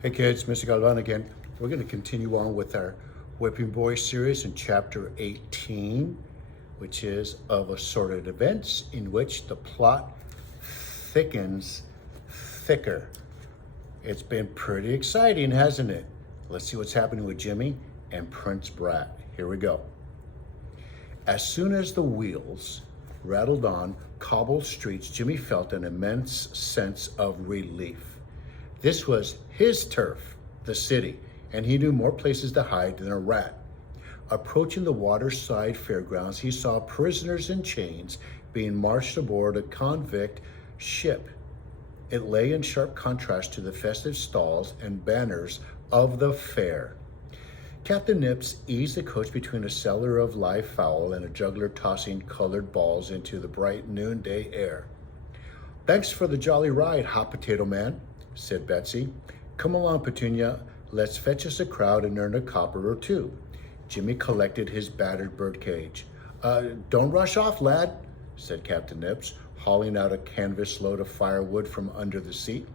Hey kids, Mr. Galvan again. We're going to continue on with our Whipping Boy series in chapter 18, which is of assorted events in which the plot thickens thicker. It's been pretty exciting, hasn't it? Let's see what's happening with Jimmy and Prince Brat. Here we go. As soon as the wheels rattled on cobbled streets, Jimmy felt an immense sense of relief. This was his turf, the city, and he knew more places to hide than a rat. Approaching the waterside fairgrounds, he saw prisoners in chains being marched aboard a convict ship. It lay in sharp contrast to the festive stalls and banners of the fair. Captain Nips eased the coach between a seller of live fowl and a juggler tossing colored balls into the bright noonday air. "Thanks for the jolly ride, Hot Potato Man," said Betsy. "Come along, Petunia. Let's fetch us a crowd and earn a copper or two." Jimmy collected his battered birdcage. Don't rush off, lad," said Captain Nips, hauling out a canvas load of firewood from under the seat.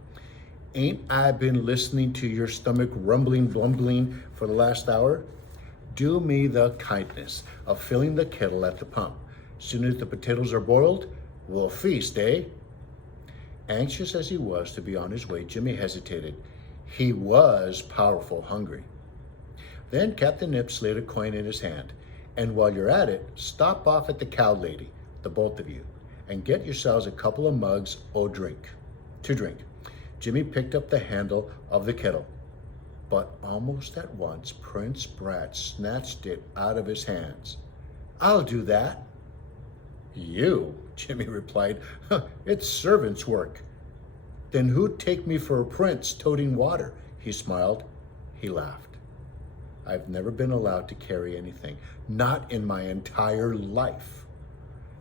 "Ain't I been listening to your stomach rumbling, blumbling for the last hour? Do me the kindness of filling the kettle at the pump. Soon as the potatoes are boiled, we'll feast, eh?" Anxious as he was to be on his way, Jimmy hesitated. He was powerful hungry. Then Captain Nips laid a coin in his hand. "And while you're at it, stop off at the cow lady, the both of you, and get yourselves a couple of mugs to drink." Jimmy picked up the handle of the kettle, but almost at once Prince Brat snatched it out of his hands. "I'll do that." "You?" Jimmy replied. "It's servant's work." "Then who'd take me for a prince toting water?" He smiled. He laughed. "I've never been allowed to carry anything, not in my entire life."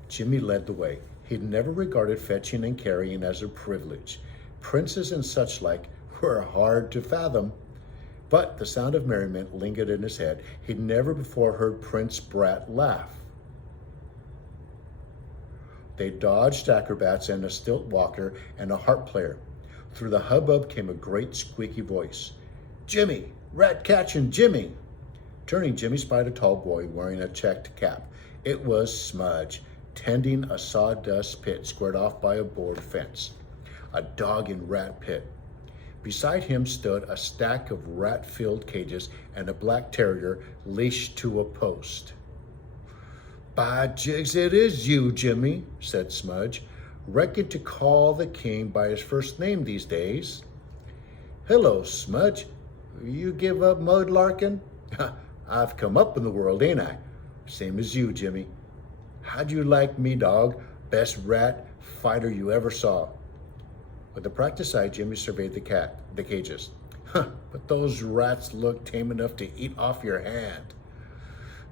Jimmy led the way. He'd never regarded fetching and carrying as a privilege. Princes and such like were hard to fathom. But the sound of merriment lingered in his head. He'd never before heard Prince Brat laugh. They dodged acrobats and a stilt walker and a harp player. Through the hubbub came a great squeaky voice. "Jimmy! Rat catching Jimmy!" Turning, Jimmy spied a tall boy wearing a checked cap. It was Smudge, tending a sawdust pit squared off by a board fence. A dog and rat pit. Beside him stood a stack of rat-filled cages and a black terrier leashed to a post. "By jigs, it is you, Jimmy," said Smudge. "Reckon to call the king by his first name these days." "Hello, Smudge. You give up mud larking?" "I've come up in the world, ain't I? Same as you, Jimmy." "How'd you like me, dog? Best rat fighter you ever saw." With a practiced eye, Jimmy surveyed the cages. "But those rats look tame enough to eat off your hand."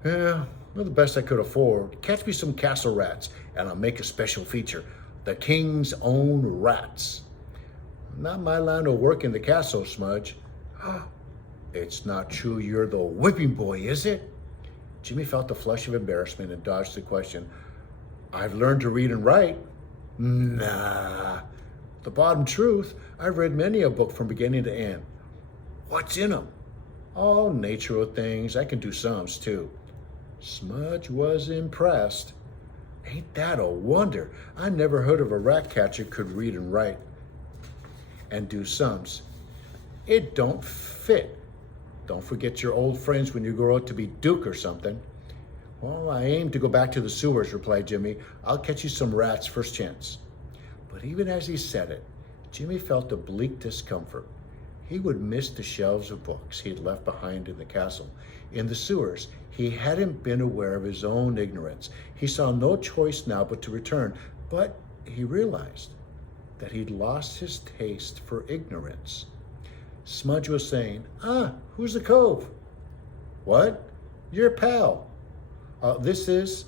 "Yeah, well, the best I could afford. Catch me some castle rats, and I'll make a special feature. The king's own rats." "Not my line of work in the castle, Smudge." "It's not true you're the whipping boy, is it?" Jimmy felt a flush of embarrassment and dodged the question. "I've learned to read and write." "Nah. The bottom truth, I've read many a book from beginning to end." "What's in 'em?" "All natural things. I can do sums, too." Smudge was impressed. "Ain't that a wonder? I never heard of a rat catcher could read and write and do sums. It don't fit. Don't forget your old friends when you grow up to be Duke or something." "Well, I aim to go back to the sewers," replied Jimmy. "I'll catch you some rats first chance." But even as he said it, Jimmy felt a bleak discomfort. He would miss the shelves of books he had left behind in the castle. In the sewers, he hadn't been aware of his own ignorance. He saw no choice now but to return, but he realized that he'd lost his taste for ignorance. Smudge was saying, "Who's the cove?" "What? Your pal." This is..."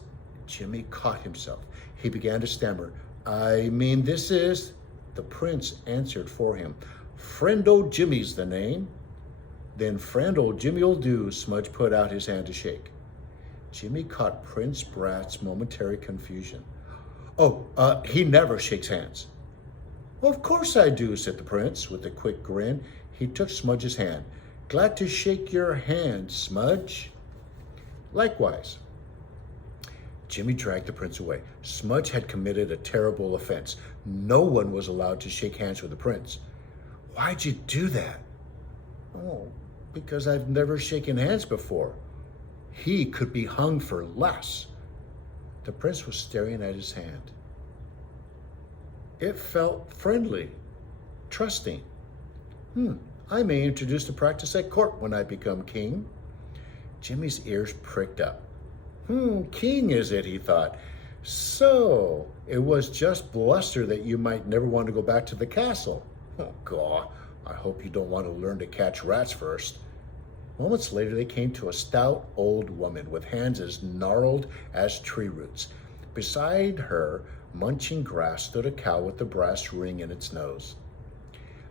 Jimmy caught himself. He began to stammer. This is..." The prince answered for him. "Friend old Jimmy's the name." "Then friend old Jimmy'll do." Smudge put out his hand to shake. Jimmy caught Prince Brat's momentary confusion. He never shakes hands." "Well, of course I do," said the prince with a quick grin. He took Smudge's hand. Glad to shake your hand, Smudge. Likewise. Jimmy dragged the prince away. Smudge had committed a terrible offense. No one was allowed to shake hands with the prince. Why'd you do that? Oh, because I've never shaken hands before. He could be hung for less. The prince was staring at his hand. It felt friendly, trusting. I may introduce the practice at court when I become king. Jimmy's ears pricked up. King is it, he thought. So, it was just bluster that you might never want to go back to the castle. Oh, God, I hope you don't want to learn to catch rats first. Moments later, they came to a stout old woman with hands as gnarled as tree roots. Beside her, munching grass, stood a cow with a brass ring in its nose.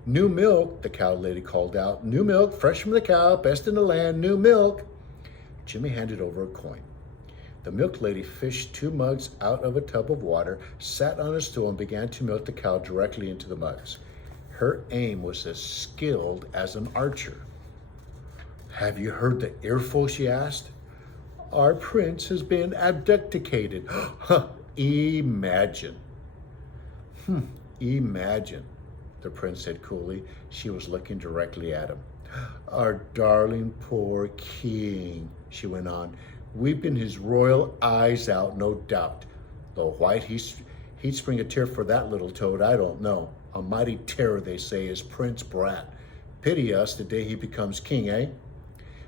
New milk, the cow lady called out. New milk, fresh from the cow, best in the land, new milk. Jimmy handed over a coin. The milk lady fished 2 mugs out of a tub of water, sat on a stool, and began to milk the cow directly into the mugs. Her aim was as skilled as an archer. Have you heard the earful, she asked. Our prince has been abdicated. Imagine. Imagine, the prince said coolly. She was looking directly at him. Our darling poor king, she went on, weeping his royal eyes out, no doubt. Though white he'd spring a tear for that little toad, I don't know. A mighty terror, they say, is Prince Brat. Pity us the day he becomes king, eh?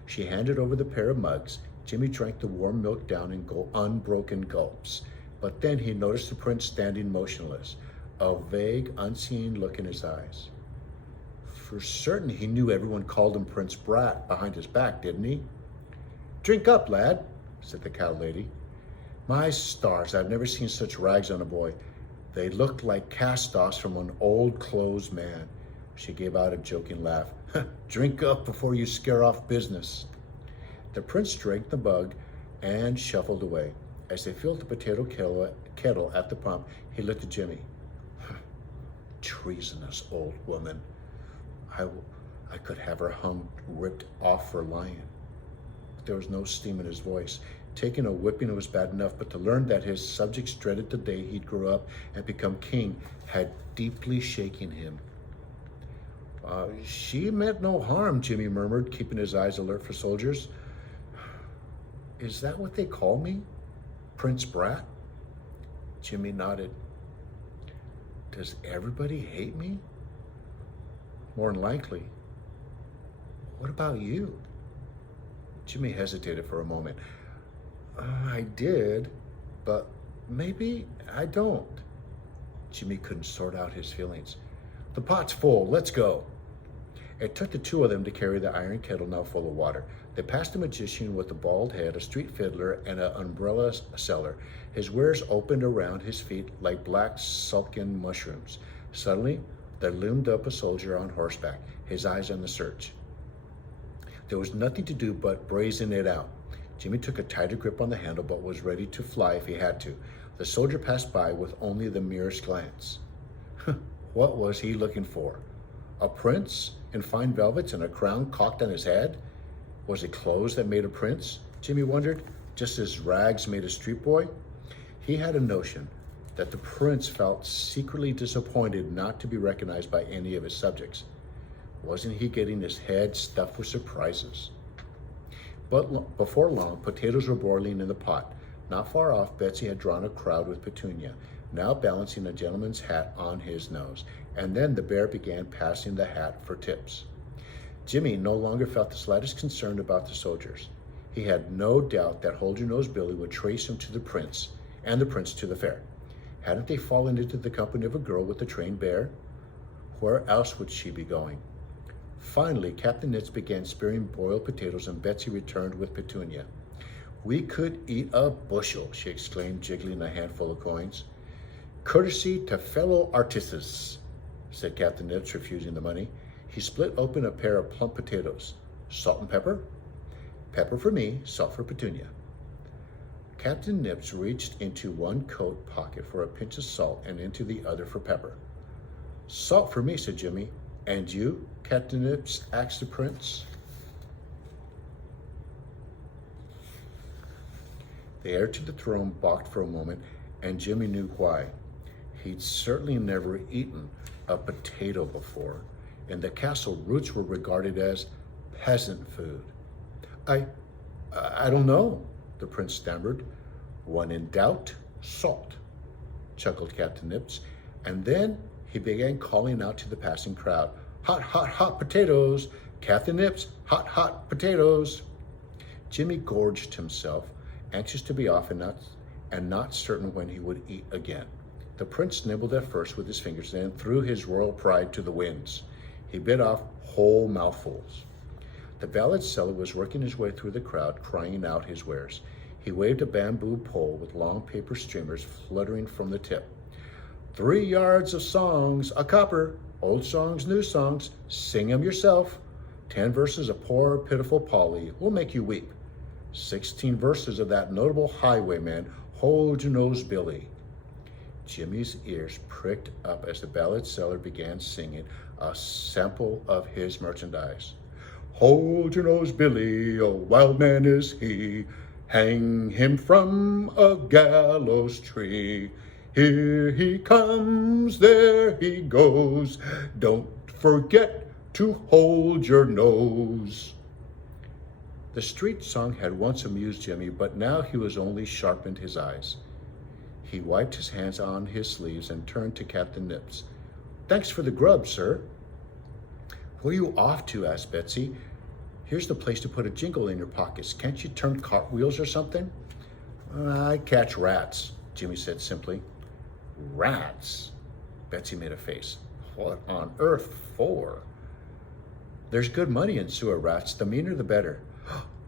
She handed over the pair of mugs. Jimmy drank the warm milk down in unbroken gulps. But then he noticed the prince standing motionless, a vague, unseeing look in his eyes. For certain he knew everyone called him Prince Brat behind his back, didn't he? Drink up, lad, said the cow lady. My stars, I've never seen such rags on a boy. They looked like cast-offs from an old clothes man. She gave out a joking laugh. Drink up before you scare off business. The prince drank the mug and shuffled away. As they filled the potato kettle at the pump, he looked at Jimmy. Treasonous old woman. I could have her hung, ripped off for lying. But there was no steam in his voice. Taking a whipping was bad enough, but to learn that his subjects dreaded the day he'd grow up and become king had deeply shaken him. She meant no harm, Jimmy murmured, keeping his eyes alert for soldiers. Is that what they call me? Prince Brat? Jimmy nodded. Does everybody hate me? More than likely. What about you? Jimmy hesitated for a moment. I did, but maybe I don't. Jimmy couldn't sort out his feelings. The pot's full, let's go. It took the 2 of them to carry the iron kettle now full of water. They passed a magician with a bald head, a street fiddler, and an umbrella seller. His wares opened around his feet like black sunken mushrooms. Suddenly, there loomed up a soldier on horseback, his eyes on the search. There was nothing to do but brazen it out. Jimmy took a tighter grip on the handle, but was ready to fly if he had to. The soldier passed by with only the merest glance. What was he looking for? A prince in fine velvets and a crown cocked on his head? Was it clothes that made a prince? Jimmy wondered, just as rags made a street boy? He had a notion that the prince felt secretly disappointed not to be recognized by any of his subjects. Wasn't he getting his head stuffed with surprises? But before long, potatoes were boiling in the pot. Not far off, Betsy had drawn a crowd with Petunia, now balancing a gentleman's hat on his nose. And then the bear began passing the hat for tips. Jimmy no longer felt the slightest concern about the soldiers. He had no doubt that Hold-Your-Nose Billy would trace him to the prince, and the prince to the fair. Hadn't they fallen into the company of a girl with a trained bear? Where else would she be going? Finally, Captain Nitz began spearing boiled potatoes, and Betsy returned with Petunia. We could eat a bushel, she exclaimed, jiggling a handful of coins. Courtesy to fellow artists, said Captain Nitz, refusing the money. He split open a pair of plump potatoes. Salt and pepper? Pepper for me, salt for Petunia. Captain Nips reached into one coat pocket for a pinch of salt and into the other for pepper. Salt for me, said Jimmy. And you, Captain Nips? Asked the prince. The heir to the throne balked for a moment, and Jimmy knew why. He'd certainly never eaten a potato before. In the castle, roots were regarded as peasant food. I don't know, the prince stammered. When in doubt, salt, chuckled Captain Nips, and then he began calling out to the passing crowd, hot, hot, hot potatoes, Captain Nips, hot, hot potatoes. Jimmy gorged himself, anxious to be off and not certain when he would eat again. The prince nibbled at first with his fingers, then threw his royal pride to the winds. He bit off whole mouthfuls. The ballad seller was working his way through the crowd, crying out his wares. He waved a bamboo pole with long paper streamers fluttering from the tip. 3 yards of songs, a copper, old songs, new songs, sing 'em yourself. 10 verses of poor, pitiful Polly will make you weep. 16 verses of that notable highwayman, Hold Your Nose Billy. Jimmy's ears pricked up as the ballad seller began singing a sample of his merchandise. Hold your nose, Billy, a wild man is he. Hang him from a gallows tree. Here he comes, there he goes. Don't forget to hold your nose. The street song had once amused Jimmy, but now he was only sharpened his eyes. He wiped his hands on his sleeves and turned to Captain Nips. Thanks for the grub, sir. Where are you off to? Asked Betsy. Here's the place to put a jingle in your pockets. Can't you turn cartwheels or something? I catch rats, Jimmy said simply. Rats? Betsy made a face. What on earth for? There's good money in sewer rats. The meaner the better.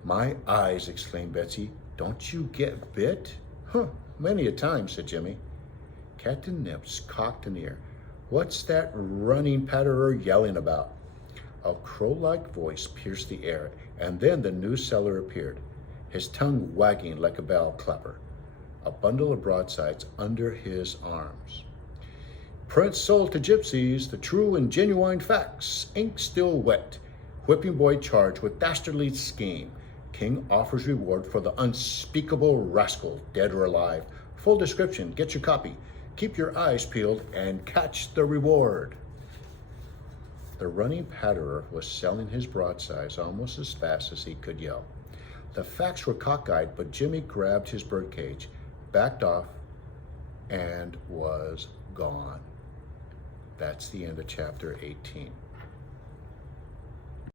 My eyes, exclaimed Betsy. Don't you get bit? Huh, many a time, said Jimmy. Captain Nips cocked an ear. What's that running patterer yelling about? A crow-like voice pierced the air, and then the new seller appeared, his tongue wagging like a bell clapper, a bundle of broadsides under his arms. Prince sold to gypsies the true and genuine facts, ink still wet. Whipping boy charged with dastardly scheme. King offers reward for the unspeakable rascal, dead or alive. Full description, get your copy. Keep your eyes peeled and catch the reward. The running patterer was selling his broadsides almost as fast as he could yell. The facts were cockeyed, but Jimmy grabbed his birdcage, backed off, and was gone. That's the end of chapter 18.